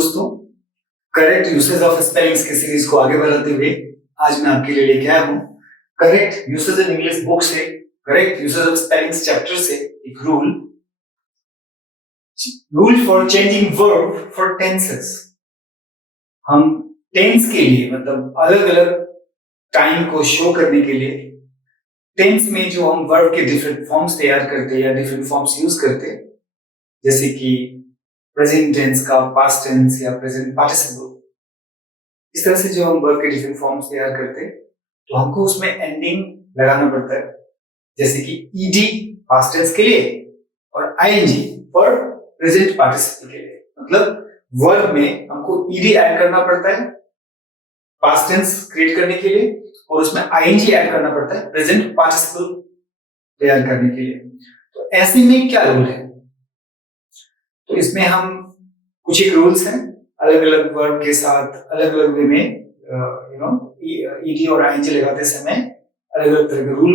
दोस्तों, correct usage of spellings की series को आगे बढ़ाते हुए आज मैं आपके लिए लेके आया हूं correct usage in English book से, correct usage of spellings chapter से एक rule for changing verb for tenses. हम टेंस के लिए मतलब अलग अलग टाइम को शो करने के लिए टेंस में जो हम वर्ब के डिफरेंट फॉर्म्स तैयार करते हैं या डिफरेंट फॉर्म्स यूज करते हैं, जैसे कि प्रेजेंट टेंस का पास्ट टेंस या प्रेजेंट पार्टिसिपल, इस तरह से जो हम वर्ब के डिफरेंट फॉर्म्स तैयार करते हैं तो हमको उसमें एंडिंग लगाना पड़ता है, जैसे कि ईडी पास्ट टेंस के लिए और आईएनजी फॉर प्रेजेंट पार्टिसिपल के लिए। मतलब वर्ब में हमको ईडी ऐड करना पड़ता है पास्ट टेंस क्रिएट करने के लिए और उसमें आईएनजी ऐड करना पड़ता है प्रेजेंट पार्टिसिपल तैयार करने के लिए। तो ऐसे में क्या रूल है? तो इसमें हम कुछ एक रूल्स हैं अलग अलग वर्ब के साथ अलग अलग वे में ईडी और आईएनजी लगाते समय अलग अलग तरह के रूल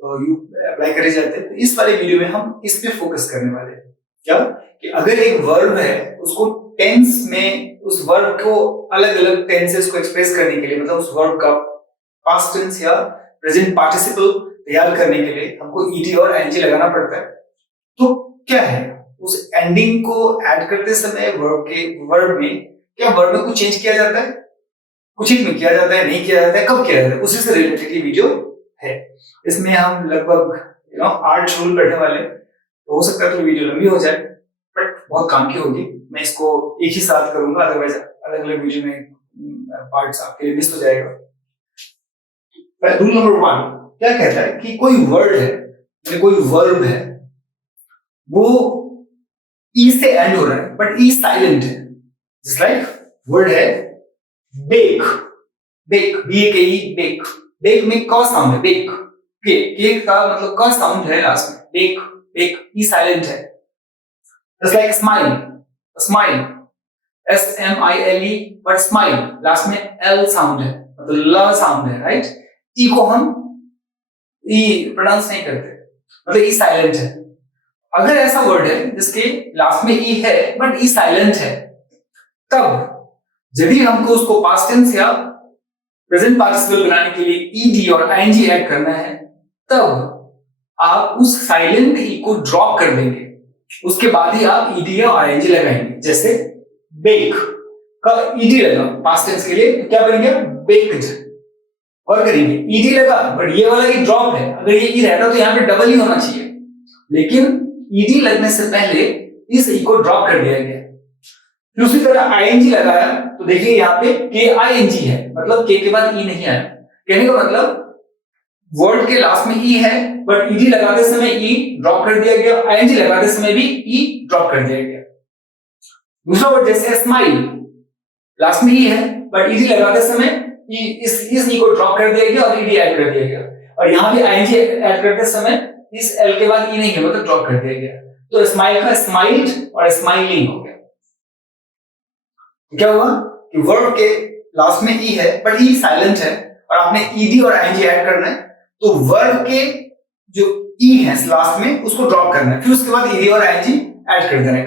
अप्लाई करे जाते हैं। तो इस वाले वीडियो में हम इस पे फोकस करने वाले हैं। क्या कि अगर एक वर्ब है उसको टेंस में उस वर्ब को अलग अलग टेंसेस को एक्सप्रेस करने के लिए, मतलब उस वर्ब का पास्ट टेंस या प्रेजेंट पार्टिसिपल तैयार करने के लिए हमको ईडी और आईएनजी लगाना पड़ता है। तो क्या है उस एंडिंग को ऐड करते समय वर्ब में क्या वर्ब में कुछ चेंज किया जाता है, कुछ एक में किया जाता है, नहीं किया जाता है, कब किया जाता है, उसी से रिलेटेड ये वीडियो है। इसमें हम लगभग 8 रूल पढ़ने वाले, तो हो सकता है तो वीडियो लंबी हो जाए बट बहुत काम की होगी। मैं इसको एक ही साथ करूंगा, अदरवाइज अलग अलग वीडियो में पार्ट्स आपके लिए मिस हो जाएगा। रूल नंबर 1 क्या कहता है कि कोई वर्ड है, कोई वर्ब है, वो ई से एंड हो रहा है बट ई साइलेंट है। जस्ट लाइक वर्ड है bake, bake B-A-K-E bake, bake में क साउंड है, बेक के का मतलब क साउंड है लास्ट में, बेक बेक ई साइलेंट है। Just like smile, smile SMILE but smile last में L साउंड है, मतलब ल साउंड है, राइट। ई को हम ई प्रोनाउंस नहीं करते, मतलब ई साइलेंट है। अगर ऐसा वर्ड है जिसके लास्ट में ई है बट ई साइलेंट है, तब यदि हमको उसको पास्ट टेंस या प्रेजेंट पार्टिसिपल बनाने के लिए ईडी और आईएनजी ऐड करना है, तब आप उस साइलेंट ई को ड्रॉप कर देंगे, उसके बाद ही आप ईडी और आईएनजी लगाएंगे। जैसे बेक का ईडी लगा पास्ट टेंस के लिए, तो क्या बनेगा बेक्ड, और करेंगे ईडी लगा बट ये वाला ई ड्रॉप है, अगर ये ई रहता तो यहाँ पे डबल ही होना चाहिए, लेकिन ईडी लगने से पहले इस ई को ड्रॉप कर दिया गया। फिर उसी तरह आईएनजी लगाया तो देखिए यहाँ पे KING है, मतलब के के बाद ई नहीं आया। कहने का मतलब वर्ड के लास्ट में ई है बट ईडी लगाते समय ई ड्रॉप कर दिया गया, आईएनजी लगाते समय भी ई ड्रॉप कर दिया गया। दूसरा वर्ड जैसे स्माइल, लास्ट में ई है बट ईडी लगाते समय इस ई को ड्रॉप कर दिया गया और ईडी ऐड कर दिया गया, और यहाँ भी आईएनजी ऐड करते समय इस एल के बाद ई नहीं है, मतलब ड्रॉप कर दिया गया। तो स्माइल का स्माइल्ड और स्माइलिंग हो गया। क्या हुआ कि वर्ब के लास्ट में ई है बट ई साइलेंट है और आपने ईडी और आईएनजी ऐड करना है, तो वर्ब के जो ई है लास्ट में उसको ड्रॉप करना है, फिर उसके बाद ईडी और आईएनजी ऐड कर देना है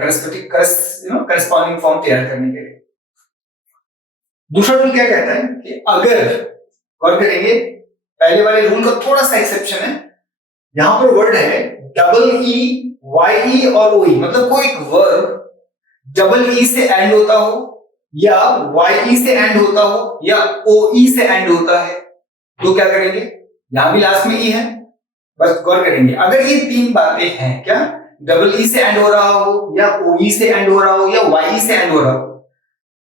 करस्पॉन्डिंग फॉर्म तैयार करने के लिए। दूसरा रूल क्या कहता है कि अगर गौर करेंगे, पहले वाले रूल का थोड़ा सा एक्सेप्शन है। यहां पर वर्ड है EE, YE और OE, मतलब कोई एक वर्ब EE से एंड होता हो या YE से एंड होता हो या OE से एंड होता है, तो क्या करेंगे, यहां भी लास्ट में ई है, बस गौर करेंगे अगर ये 3 बातें हैं, क्या EE से एंड हो रहा हो या OE से एंड हो रहा हो या YE से एंड हो रहा हो,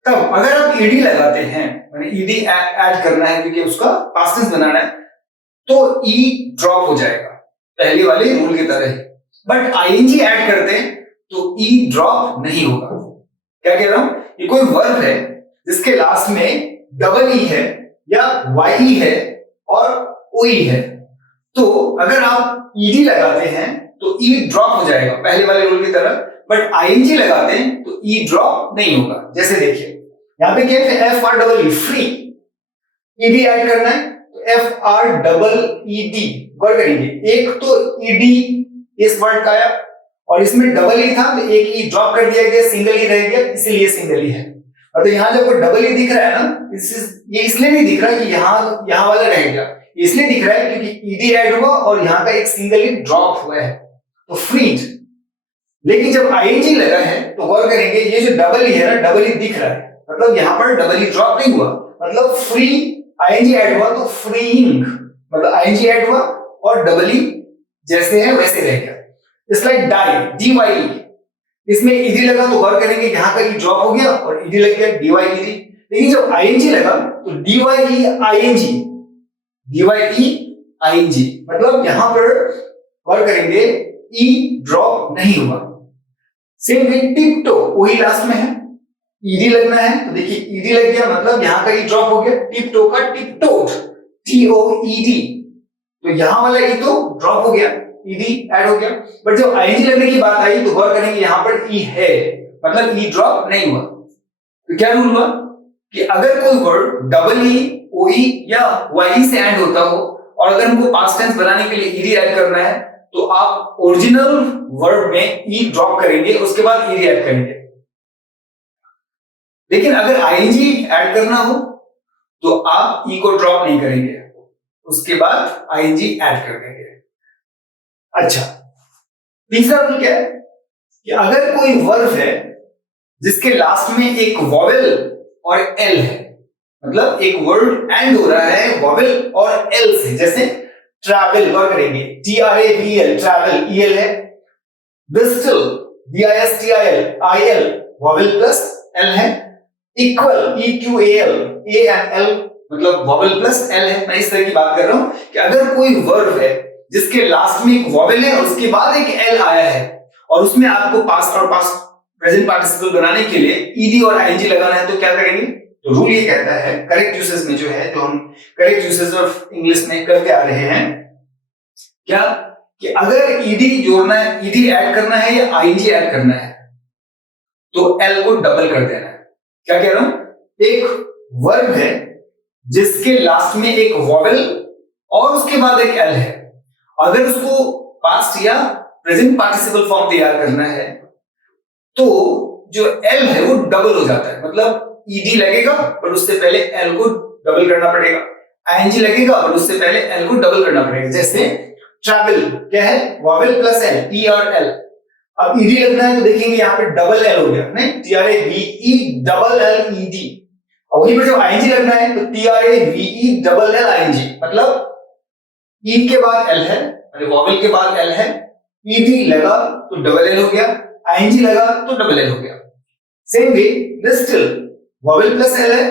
तब अगर आप ईडी लगाते हैं, माने ईडी ऐड करना है क्योंकि उसका पास्ट टेंस बनाना है, तो ई ड्रॉप हो जाएगा पहले वाले रूल की तरह ही। बट आईएनजी ऐड करते हैं तो ई ड्रॉप नहीं होगा। क्या कह रहा हूं, ये कोई वर्ब है जिसके लास्ट में ई है या YE है और OE है, तो अगर आप ईडी लगाते हैं तो ई ड्रॉप हो जाएगा पहले वाले रूल की तरह, बट आईएनजी लगाते हैं तो ई ड्रॉप नहीं होगा। जैसे देखिए यहां पे क्या है, FREE फ्री, ईडी ऐड करना है तो FREED, गौर करेंगे एक तो ईडी इस वर्ड का आया और इसमें डबल ई था तो एक ई ड्रॉप कर दिया गया, सिंगल ई रह गया, इसीलिए सिंगल ई है। और तो यहाँ जब डबल ई दिख रहा है ना, ये इसलिए नहीं दिख रहा कि यहाँ वाला रह गया, इसलिए दिख रहा है क्योंकि ईडी ऐड हुआ और यहाँ का एक सिंगल ई ड्रॉप हुआ है, तो फ्रीड। लेकिन जब आईएनजी लगा है तो गौर करेंगे ये जो डबल ई है ना, डबल ई दिख रहा है, मतलब यहाँ पर डबल ई ड्रॉप नहीं हुआ, मतलब फ्री आईएनजी ऐड हुआ तो फ्रीइंग, मतलब आईएनजी ऐड हुआ और डबल ई जैसे है वैसे रह गया। इट्स लाइक डाई, डीवाई, इसमें ईडी लगा तो गौर करेंगे यहाँ का ई ड्रॉप हो गया और ईडी लग गया, डीवाई ईडी। लेकिन जब आईएनजी लगा तो डीवाई आईएनजी, डीवाई आईएनजी, मतलब यहां पर गौर करेंगे ई ड्रॉप नहीं हुआ। सेम वे टिप्टो, वही लास्ट में है, ईडी लगना है तो देखिए ईडी लग गया, मतलब यहां का ई ड्रॉप हो गया, टिप्टो का टिप्टोट, टीओईडी, तो यहां वाला ई तो ड्रॉप हो गया, ईडी ऐड हो गया। बट जब आईएनजी लगने की बात आई तो गौर करेंगे यहां पर ई है, मतलब ई ड्रॉप नहीं हुआ। तो क्या रूल हुआ कि अगर कोई वर्ड डबल ई, ओई या वाई से एंड होता हो और अगर हमको पास्ट टेंस बनाने के लिए ईडी ऐड करना है तो आप ओरिजिनल वर्ड में ई ड्रॉप करेंगे, उसके बाद ईडी ऐड करेंगे। लेकिन अगर आईएनजी ऐड करना हो तो आप ई को ड्रॉप नहीं करेंगे, उसके बाद आईएनजी ऐड कर देंगे। अच्छा, तीसरा रूल क्या है कि अगर कोई वर्ब है जिसके लास्ट में एक वॉवेल और एल है, मतलब एक वर्ड एंड हो रहा है वॉवेल और एल से, जैसे ट्रैवल, वर्क करेंगे TRAVEL, ट्रैवल EL है, बिस्टल BISTIL, IL vowel plus L है, equal EQUAL, A and L मतलब वॉवेल प्लस L है। मैं इस तरह की बात कर रहा हूं कि अगर कोई वर्ब है जिसके लास्ट में एक वॉवेल है और उसके बाद एक L आया है और उसमें आपको पास्ट और पास्ट प्रेजेंट पार्टिसिपल बनाने के लिए ईडी और आईएनजी लगाना है तो क्या करेंगे? तो रूल ये कहता है करेक्ट यूसेज में जो है, जो हम करेक्ट यूसेज ऑफ इंग्लिश में करते आ रहे हैं, क्या कि अगर ईडी जोड़ना है, ईडी ऐड करना है या आईएनजी ऐड करना है तो एल को डबल कर देना है। क्या कह रहा हूं? एक वर्ब है जिसके लास्ट में एक वॉवेल और उसके बाद एक एल है, अगर उसको पास्ट या प्रेजेंट पार्टिसिपल फॉर्म तैयार करना है तो जो एल है वो डबल हो जाता है, मतलब ईडी लगेगा पर उससे पहले एल को डबल करना पड़ेगा, आईएनजी लगेगा और उससे पहले एल को डबल करना पड़ेगा। जैसे ट्रैवल क्या है, वॉवेल प्लस एल, टी और एल। अब ईडी लगना है तो देखेंगे यहाँ पे डबल एल हो गया, नहीं TRAVE डबल एल ईडी, और वहीं पर जो आईएनजी लगना है तो TRAVE डबल एल आईएनजी, मतलब ई के बाद एल है, वॉवेल के बाद एल है, ईडी लगा तो डबल एल हो गया, आईएनजी लगा तो डबल एल हो गया। Same way बिस्टल, vowel plus L है,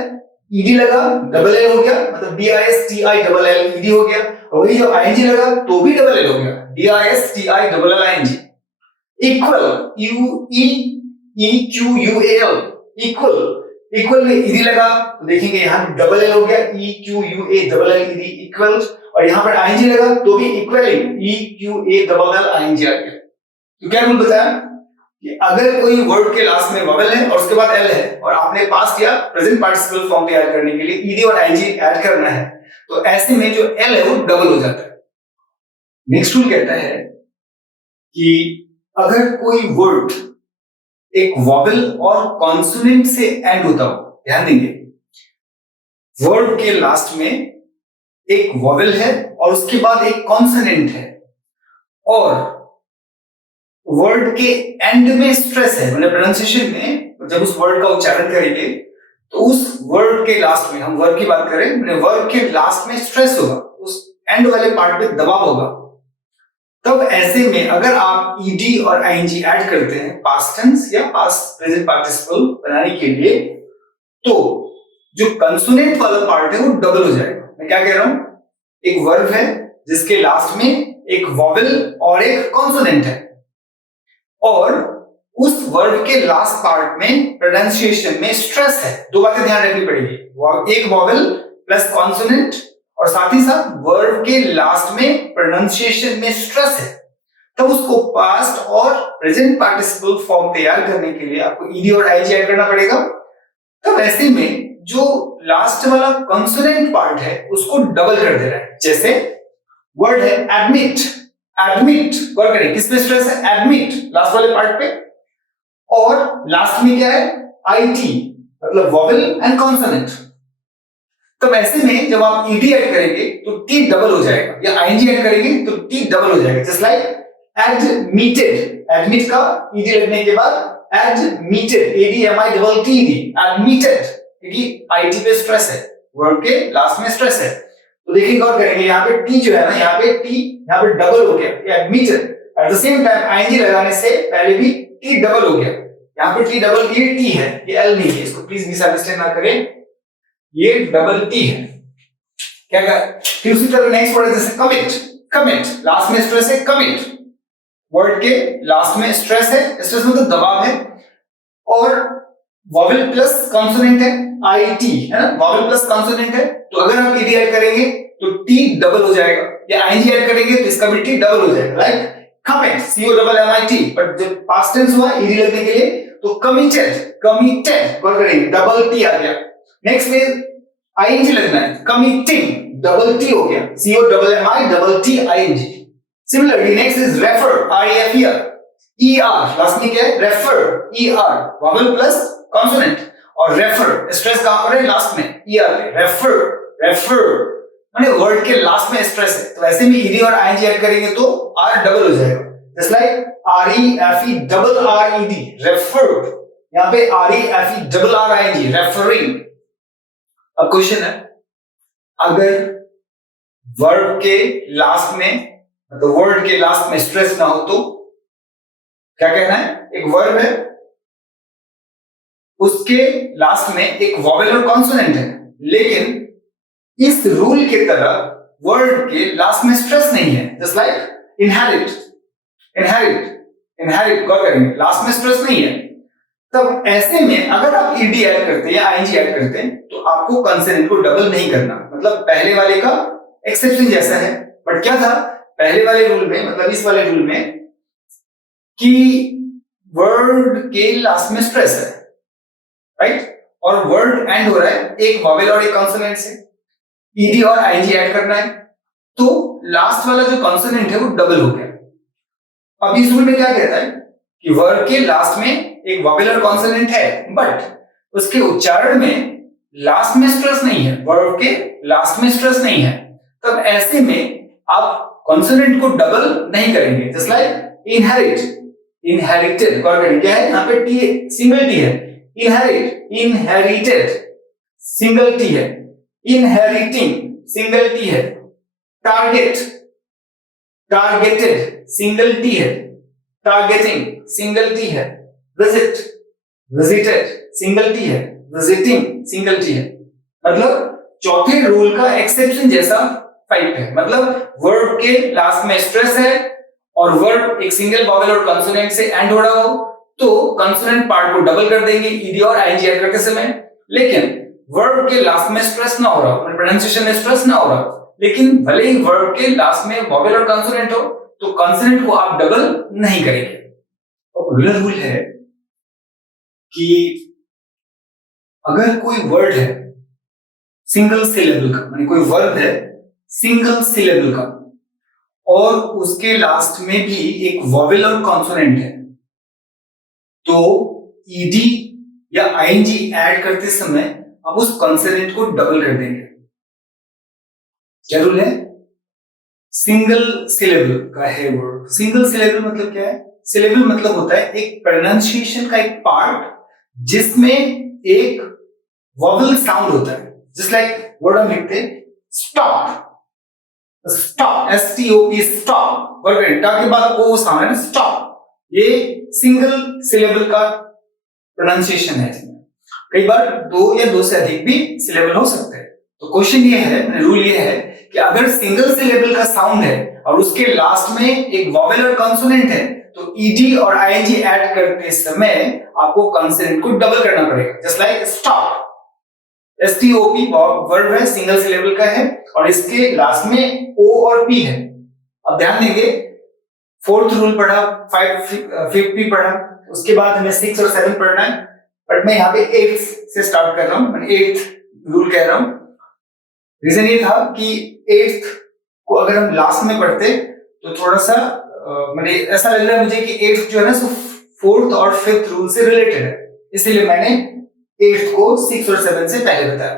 ईडी लगा डबल एल हो गया, मतलब BISTI डबल एल ईडी हो गया, और वही जब आईएनजी लगा तो भी डबल एल हो गया, BISTI double L I N G. Equal EQUAL, equal, equal में ईडी लगा तो देखेंगे यहां डबल एल हो गया, EQUA double L E D equal, और यहां पर आईएनजी लगा तो भी equalling EQA double L I N G आ गया। तो क्या रूल बताया कि अगर कोई वर्ड के लास्ट में वॉवेल है और उसके बाद एल है और आपने पास्ट या प्रेजेंट पार्टिसिपल फॉर्म तैयार करने के लिए ईडी और आईएनजी ऐड करना है तो ऐसे में जो एल है वो डबल हो जाता है। नेक्स्ट रूल कहता है कि अगर कोई वर्ड एक वॉवेल और कॉन्सोनेंट से एंड होता हो, ध्यान देंगे वर्ड के लास्ट में एक वॉवेल है और उसके बाद एक कॉन्सोनेंट है और वर्ड के एंड में स्ट्रेस है, मतलब प्रोनाउंसिएशन में जब उस वर्ड का उच्चारण करेंगे तो उस वर्ड के लास्ट में, हम वर्ड की बात करें, वर्ड के लास्ट में स्ट्रेस होगा, उस एंड वाले पार्ट पे दबाव होगा, तब ऐसे में अगर आप ईडी और आईएनजी ऐड करते हैं पास्ट टेंस या पास्ट प्रेजेंट पार्टिसिपल बनाने के लिए तो जो कंसोनेंट वाला पार्ट है वो डबल हो जाएगा। मैं क्या कह रहा हूं? एक वर्ब है जिसके लास्ट में एक वॉवेल और एक कॉन्सोनेंट है और उस वर्ड के लास्ट पार्ट में प्रोनाउंसिएशन में स्ट्रेस है, दो बातें ध्यान रखनी पड़ेगी, एक वॉवेल प्लस कॉन्सोनेंट और साथ ही साथ वर्ड के लास्ट में प्रोनाउंसिएशन में स्ट्रेस है, तब उसको पास्ट और प्रेजेंट पार्टिसिपल फॉर्म तैयार करने के लिए आपको ईडी और आईएनजी ऐड करना पड़ेगा। तब ऐसे में जो लास्ट वाला कॉन्सोनेंट पार्ट है उसको डबल कर दे रहा है। जैसे वर्ड है एडमिट, एडमिट, गौर करें किस पे स्ट्रेस है, एडमिट लास्ट वाले पार्ट पे, और लास्ट में क्या है, आईटी मतलब वॉवेल एंड कॉन्सोनेंट। तब ऐसे में जब आप ईडी ऐड करेंगे तो टी डबल हो जाएगा, या आईएनजी ऐड करेंगे तो टी डबल हो जाएगा, जस्ट लाइक एडमिटेड, एडमिट का ईडी लगने के बाद admitted, A D M I double T D, admitted, क्योंकि आईटी पे स्ट्रेस है, वर्ड के लास्ट में स्ट्रेस है। तो देखिए गौर करेंगे यहाँ पे टी जो है ना, यहाँ पे टी यहाँ पे डबल हो गया, ये admitted. At the same time I N G लगाने से पहले भी टी डबल हो गया, यहाँ पे टी डबल, ये टी है, ये एल नहीं है, इसको प्लीज मिसअंडरस्टैंड ना करें, ये डबल टी है। क्या कर, फिर उसी तरह नेक्स्ट वर्ड जैसे कमिट, कमिट लास्ट में स्ट्रेस है, कमिट वर्ड के लास्ट में स्ट्रेस है, स्ट्रेस मतलब दबाव है, और वॉवेल प्लस कॉन्सोनेंट है, आईटी है ना, वॉवेल प्लस कॉन्सोनेंट है, तो अगर हम ईडी ऐड करेंगे तो टी डबल हो जाएगा, या आईएनजी ऐड करेंगे तो इसका भी टी डबल हो जाएगा, right. Commit C O double M I T, but जब पास्ट टेंस हुआ ईडी लगने के लिए तो कमिटेड, कमिटेड गौर करेंगे डबल टी आ गया। नेक्स्ट में आईएनजी लगना है, कमिटिंग डबल टी हो गया, C O double M I double T I N G. Similarly next is refer, R E F E R, E R last में क्या है, refer, E R vowel plus consonant, और रेफर स्ट्रेस कहां पर है, लास्ट में ईआर पे, रेफर, रेफर माने वर्ड के लास्ट में स्ट्रेस है, तो ऐसे में ईडी और आईएनजी ऐड करेंगे तो आर डबल हो जाएगा, just like R E F E double R E D, referred, यहाँ पे R E F E double R I N G, referring. अब क्वेश्चन है, अगर वर्ड के लास्ट में, मतलब वर्ड के लास्ट में स्ट्रेस ना हो तो क्या कहना है, एक वर्ड है उसके लास्ट में एक वॉवेल और कॉन्सोनेंट है, लेकिन इस रूल के तरह वर्ड के लास्ट में स्ट्रेस नहीं है, just like inherit, inherit, inherit गौर करेंगे लास्ट में स्ट्रेस नहीं है, तब ऐसे में अगर आप ईडी ऐड करते हैं या आईएनजी ऐड करते हैं तो आपको कंसोनेंट को डबल नहीं करना, मतलब पहले वाले का एक्सेप्शन जैसा है। बट क्या था पहले वाले रूल में, मतलब इस वाले रूल में, कि वर्ड के लास्ट में स्ट्रेस है, राइट, और वर्ड एंड हो रहा है एक वॉवेल और एक कॉन्सोनेंट से, ईडी और आईएनजी ऐड करना है, तो लास्ट वाला जो कॉन्सोनेंट है वो डबल हो गया। अब इस रूल में क्या कहता है कि वर्ड के लास्ट में एक वॉवेल और कॉन्सोनेंट है, बट उसके उच्चारण में लास्ट में स्ट्रेस नहीं है, वर्ड के लास्ट में स्ट्रेस नहीं है, तब ऐसे में आप कॉन्सोनेंट को डबल नहीं करेंगे, जस्ट लाइक इनहेरिट, इनहेरिटेड गौर करेंगे, क्या है यहाँ पे टी सिंगल टी है, इनहेरिट, इनहेरिटेड सिंगल टी है, इनहेरिटिंग सिंगल टी है, टारगेट, टारगेटेड सिंगल टी है, टारगेटिंग सिंगल टी है, विजिट, विजिटेड सिंगल टी है, विजिटिंग सिंगल टी है। मतलब चौथे रूल का एक्सेप्शन जैसा फाइट है, मतलब वर्ड के लास्ट में स्ट्रेस है और वर्ड एक सिंगल वॉवेल और कंसोनेंट से एंड हो रहा हो तो कंसोनेंट पार्ट को डबल कर देंगे ईडी और आईएनजी ऐड करते समय, लेकिन वर्ड के लास्ट में स्ट्रेस ना हो रहा हो, प्रोनाउंसिएशन में स्ट्रेस ना हो रहा हो, लेकिन भले ही वर्ड के लास्ट में वॉवेल और कंसोनेंट हो तो कंसोनेंट को आप डबल नहीं करेंगे। तो अगला रूल है कि अगर कोई वर्ड है सिंगल सिलेबल का, माने कोई वर्ड है सिंगल सिलेबल का और उसके लास्ट में भी एक वॉवेल और कॉन्सोनेंट है, तो ईडी या आईएनजी ऐड करते समय आप उस कॉन्सोनेंट को डबल कर देंगे। क्या रूल है? सिंगल सिलेबल का है वर्ड। सिंगल सिलेबल मतलब क्या है? सिलेबल मतलब होता है एक प्रोनाउंसिएशन का एक पार्ट जिसमें एक वॉवेल साउंड होता है, जस्ट लाइक वर्ड हम लिखते हैं stop, stop, S-T-O-P, stop, word टा के बाद ओ साउंड है ना, स्टॉप, ये सिंगल सिलेबल का प्रोनाउंसिएशन है। कई बार दो या दो से अधिक भी सिलेबल हो सकते हैं। तो क्वेश्चन ये है, रूल ये है कि अगर सिंगल सिलेबल का साउंड है और उसके लास्ट में एक वॉवेल और कॉन्सोनेंट है तो ईडी और आईएनजी ऐड करते समय आपको कॉन्सोनेंट को डबल करना पड़ेगा, just like stop, S-T-O-P word है, सिंगल सिलेबल का है और इसके लास्ट में O और P है। अब ध्यान देंगे, फोर्थ रूल पढ़ा, फिफ्थ भी पढ़ा, उसके बाद हमें 6 और 7 पढ़ना है, बट मैं यहाँ पे 8 से स्टार्ट कर रहा हूँ, मैं 8th रूल कह रहा हूँ। रीजन ये था कि 8th को अगर हम लास्ट में पढ़ते तो थोड़ा सा मैंने ऐसा लग रहा है मुझे कि 8th जो है ना सो 4th और 5th रूल से रिलेटेड है, इसलिए मैंने 8th को 6 और 7 से पहले बताया।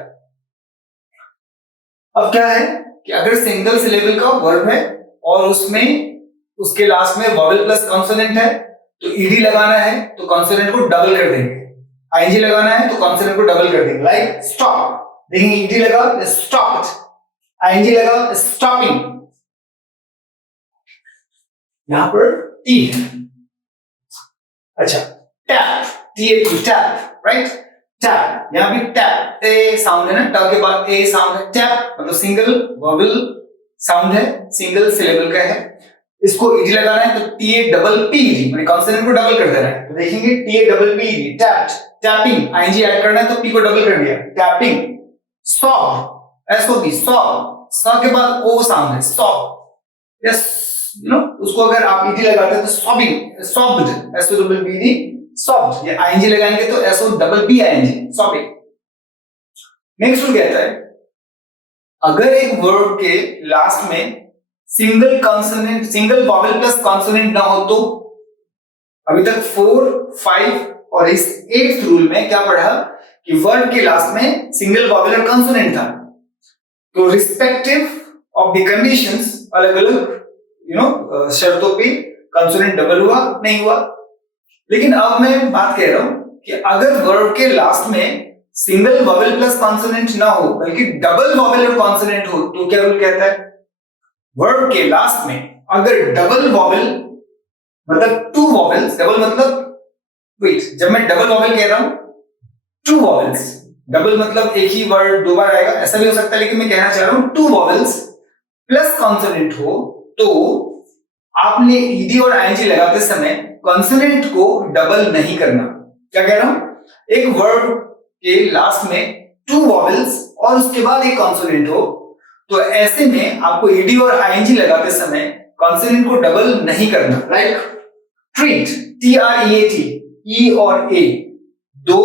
अब क्या है कि अगर सिंगल सिलेबल का वर्ब है और उसमें उसके लास्ट में वॉवेल प्लस कॉन्सोनेंट है तो ईडी लगाना है तो कॉन्सोनेंट को डबल कर देंगे, आईएनजी लगाना है तो कॉन्सोनेंट को डबल कर देंगे, लाइक स्टॉप। देखेंगे ईडी लगा स्टॉप्ड, आईएनजी लगा स्टॉपिंग, यहां पर टी है। अच्छा tap, TAP tap, right, tap, यहां भी टैप, ए साउंड है ना, ट के बाद ए साउंड है, टैप मतलब सिंगल वॉवेल साउंड है, सिंगल सिलेबल का है। इसको ईडी लगाना है तो टीए डबल पी ईडी, माने कॉन्सोनेंट को डबल कर देना है, तो देखेंगे T A double P E D, tapped, tapping, I N G add करना है तो पी को डबल कर दिया, tapping, sob, SOB sob, S के बाद ओ साउंड है, सॉब, यस यू नो, उसको अगर आप ईडी लगाते हैं तो sobbing, sobbed, S O double B D, sobbed, ये आईएनजी लगाएंगे तो S O double B I N G, sobbing. Next rule कहता है अगर एक वर्ब के लास्ट में single consonant, single vowel plus consonant ना हो तो, अभी तक 4, 5 और इस 8th रूल में क्या पढ़ा कि वर्ब के लास्ट में सिंगल वॉवेल और कॉन्सोनेंट था, तो रिस्पेक्टिव ऑफ द कंडीशंस अलग अलग यू नो शर्तों पे कंसोनेंट डबल हुआ नहीं हुआ। लेकिन अब मैं बात कह रहा हूं कि अगर वर्ब के लास्ट में सिंगल वॉवेल प्लस कॉन्सोनेंट ना हो बल्कि डबल वॉवेल और कॉन्सोनेंट हो तो क्या रूल कहता है, वर्ब के लास्ट में अगर डबल वॉवेल मतलब 2 वॉवेल्स, डबल मतलब वेट, जब मैं डबल वॉवेल कह रहा हूं 2 वॉवेल्स, डबल मतलब एक ही वर्ड 2 बार आएगा ऐसा भी हो सकता है, लेकिन मैं कहना चाह रहा हूं 2 वॉवेल्स प्लस कॉन्सोनेंट हो तो आपने ईडी और आईएनजी लगाते समय कॉन्सोनेंट को डबल नहीं करना। क्या कह रहा हूं, एक वर्ड के लास्ट में 2 वॉवेल्स और उसके बाद एक कॉन्सोनेंट हो तो ऐसे में आपको ईडी और आईएनजी लगाते समय कॉन्सोनेंट को डबल नहीं करना, लाइक ट्रीट, TREAT, ई और ए 2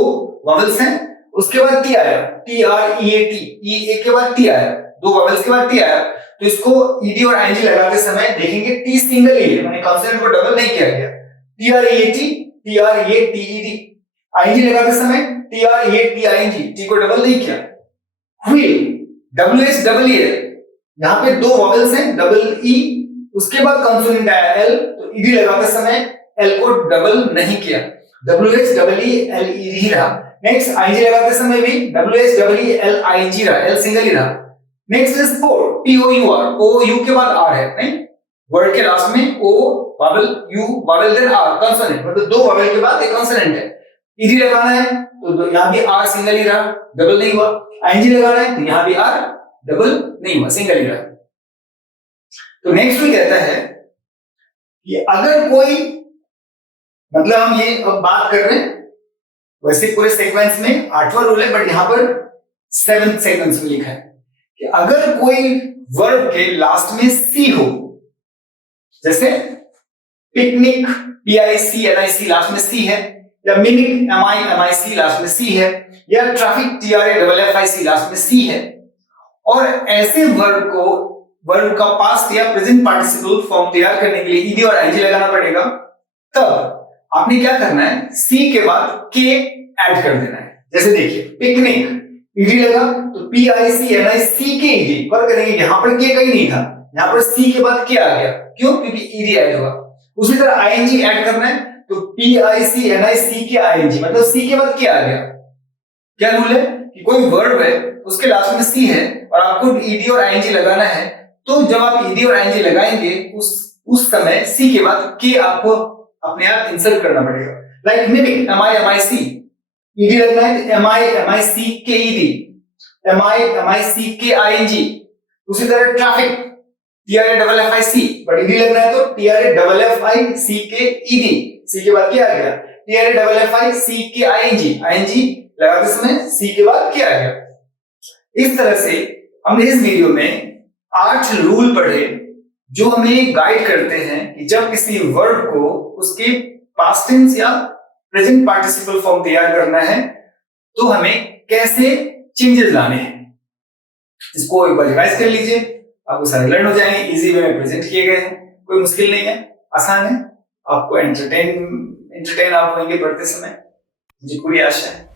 वॉवेल्स हैं, उसके बाद टी आया, TREAT, ई ए के बाद टी आया, 2 वॉवेल्स के बाद टी आया, तो इसको ईडी और आईएनजी लगाते समय देखेंगे टी सिंगल ही है, माने कॉन्सोनेंट को डबल नहीं किया गया, TREAT, TREATED, आईएनजी लगाते समय TREATING, टी को डबल नहीं किया, व्हील, WHEEL, यहां पे 2 वॉवेल्स हैं, डबल ई, उसके बाद कॉन्सोनेंट आया एल, तो ईडी लगाते समय एल को डबल नहीं किया, WHEELED रहा। नेक्स्ट आईएनजी लगाते समय भी WHEELING रहा, एल सिंगल ही रहा। Next is pour, POUR, O U के बाद आर है, नहीं, वर्ड के लास्ट में O vowel U vowel then R, consonant मतलब 2 वॉवेल के बाद एक कॉन्सोनेंट है, ईडी लगाना है तो यहां भी आर सिंगल ही रहा, डबल नहीं हुआ, आईएनजी लगाना है तो यहां भी आर डबल नहीं हुआ, सिंगल ही रहा। तो नेक्स्ट रूल कहता है कि अगर कोई, मतलब हम ये अब बात कर रहे हैं वैसे पूरे सीक्वेंस में 8वां रूल है बट यहां पर 7th सीक्वेंस में लिखा है कि अगर कोई वर्ब के लास्ट में सी हो, जैसे पिकनिक, PICNIC लास्ट में सी है, या मिनिक, MIMIC लास्ट में सी है, या ट्रैफिक, TRAFFIC लास्ट में सी है, और ऐसे वर्ब का पास्ट या प्रेजेंट पार्टिसिपल फॉर्म तैयार करने के लिए ईडी और आईएनजी लगाना पड़ेगा, तब आपने क्या करना है, सी के बाद के ऐड कर देना है। जैसे देखिए पिकनिक, ईडी लगा तो PICNIC के ईडी पर करेंगे, यहां पर के कहीं नहीं था, यहां पर सी के बाद के आ गया, क्यों, क्योंकि ईडी ऐड हुआ। उसी तरह आईएनजी ऐड करना है तो PICNIC के आईएनजी मतलब सी के बाद क्या आ गया। क्या रूल है कि कोई वर्ब है उसके लास्ट में सी है और आपको ईडी और आईएनजी लगाना है, तो जब आप ईडी और आईएनजी लगाएंगे उस समय सी के बाद के आपको अपने आप इंसर्ट करना पड़ेगा, लाइक मिमिक, MIMIC, ईडी लगना है MIMIC के ईडी, MIMIC के आईएनजी। उसी तरह ट्रैफिक, TRAFFIC, बट ईडी लगना है तो TRAFFIC के ईडी, सी के बाद क्या आ गया, TRAFFIC के आईएनजी, आईएनजी लगाते समय सी के बाद क्या आ गया। इस तरह से हमने इस वीडियो में 8 रूल पढ़े जो हमें गाइड करते हैं कि जब किसी वर्ड को उसके पास्ट टेंस या प्रेजेंट पार्टिसिपल फॉर्म तैयार करना है तो हमें कैसे चेंजेस लाने हैं। इसको एक बार रिवाइज कर लीजिए, आपको सारे लर्न हो जाएंगे, इजी वे में प्रेजेंट किए गए हैं। कोई मुश्किल नहीं है, आसान है। आपको एंटरटेन आप होंगे पढ़ते समय, मुझे पूरी आशा है।